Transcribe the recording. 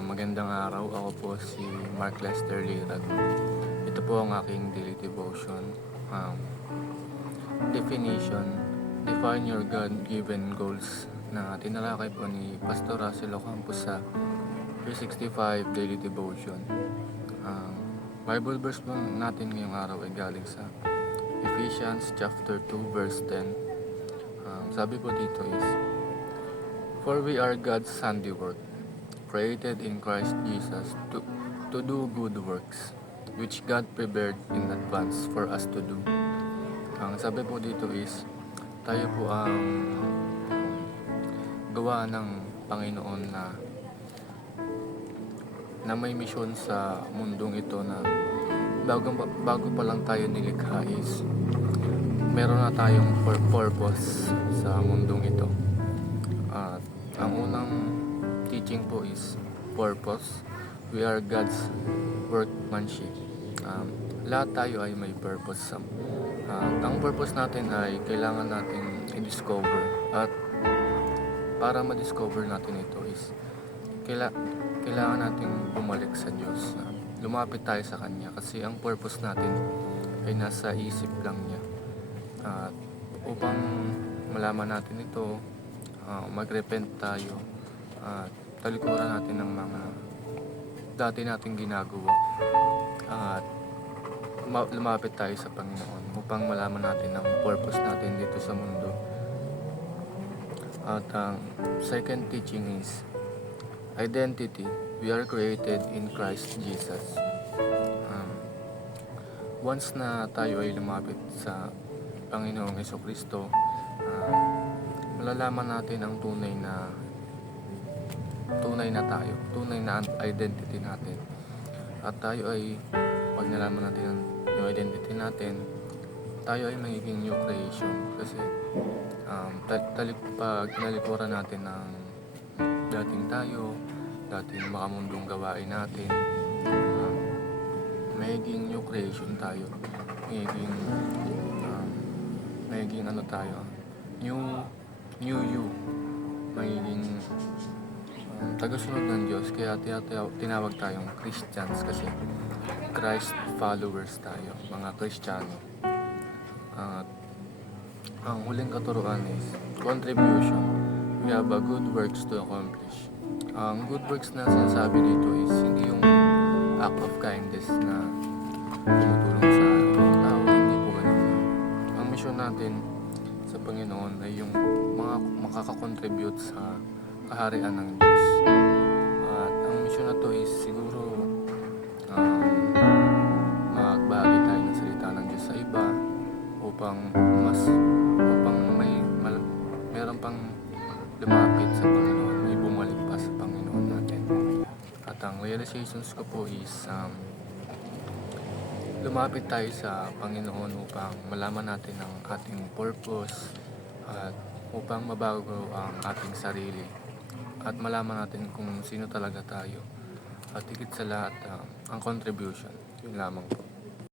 Magandang araw. Ako po si Mark Lester Lirag. Ito po ang aking daily devotion. Um, Definition: define your God-given goals, na tinalakay po ni Pastor Russell Ocampo sa 365 Daily Devotion. Bible verse po natin ngayong araw ay galing sa Ephesians chapter 2 verse 10. Sabi po dito is, "For we are God's handiwork, created in Christ Jesus to do good works, which God prepared in advance for us to do." Ang sabi po dito is, tayo po ang gawa ng Panginoon na may misyon sa mundong ito, na bago pa lang tayo nilikha is meron na tayong purpose sa mundong ito. At ang unang teaching po is purpose. We are God's workmanship. Lahat tayo ay may purpose. Ang purpose natin ay kailangan natin i-discover, at para ma-discover natin ito is kailangan natin bumalik sa Diyos. Lumapit tayo sa Kanya, kasi ang purpose natin ay nasa isip lang niya. At upang malaman natin ito, mag-repent tayo at talikuran natin ng mga dati nating ginagawa, at lumapit tayo sa Panginoon upang malaman natin ang purpose natin dito sa mundo. At ang second teaching is identity. We are created in Christ Jesus. Once na tayo ay lumapit sa Panginoong Jesucristo, malalaman natin ang tunay na tayo, tunay na identity natin. At tayo ay, pag nalaman natin yung identity natin, tayo ay magiging new creation. Kasi pag tinalikuran natin ng dating tayo, dating makamundong gawain natin, magiging new creation tayo. Magiging ano tayo, new you. Magiging tagasunod ng Diyos. Kaya tinawag tayong Christians, kasi Christ followers tayo, mga Kristiyano. At ang huling katuruan is contribution. We have a good works to accomplish. Ang good works na sinasabi dito is hindi yung act of kindness na tumutulong sa ibang tao. Hindi po ganun. Ang mission natin sa Panginoon ay yung mga makakakontribute sa kaharian ng Diyos. At ang mission na to is siguro magbahagi tayo ng salita ng Diyos sa iba, upang meron pang lumapit sa Panginoon, may bumalik pa sa Panginoon natin. At ang realizations ko po is lumapit tayo sa Panginoon upang malaman natin ang ating purpose, at upang mabago ang ating sarili, at malaman natin kung sino talaga tayo, at higit sa lahat ang contribution. Yun lamang po.